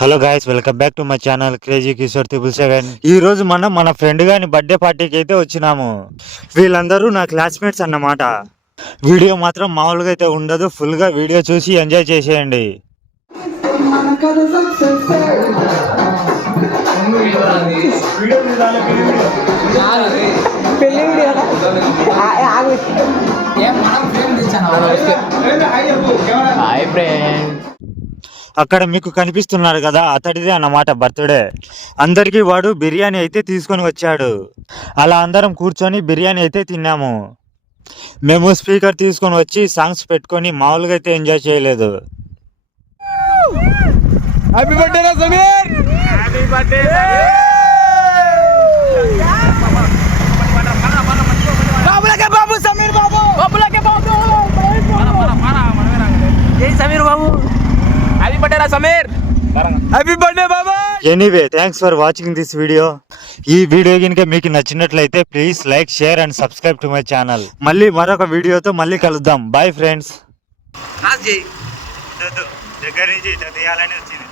Hello guys, welcome back to my channel crazy Kishore 777. ఈ రోజు మనం మన ఫ్రెండ్ గాని బర్త్డే పార్టీకి అయితే వచ్చినాము. వీళ్ళందరూ నా క్లాస్మేట్స్ అన్నమాట. వీడియో మాత్రం మామూలుగా అయితే ఉండదు, ఫుల్ గా వీడియో చూసి ఎంజాయ్ చేసేయండి. అక్కడ మీకు కనిపిస్తున్నారు కదా, అతడిదే అన్నమాట బర్త్డే. అందరికీ వాడు బిర్యానీ అయితే తీసుకొని వచ్చాడు. అలా అందరం కూర్చొని బిర్యానీ అయితే తిన్నాము. మేము స్పీకర్ తీసుకొని వచ్చి సాంగ్స్ పెట్టుకొని మామూలుగా అయితే ఎంజాయ్ చేయలేదు. హ్యాపీ బర్త్డే రా సమీర్. హ్యాపీ బర్త్డే బాబులకే బాబు సమీర్ బాబు బాబులకే బాబు జై సమీర్ బాబు. హ్యాపీ బర్త్డే రా సమీర్. హ్యాపీ బర్త్డే బాబా. Anyway, thanks for watching this video. ఈ వీడియో కనుక మీకు నచ్చినట్లయితే please like, share and subscribe to my channel. మళ్ళీ మరొక వీడియోతో మళ్ళీ కలుద్దాం. Bye friends. దగ్గర నుంచి తీయాలని వచ్చింది.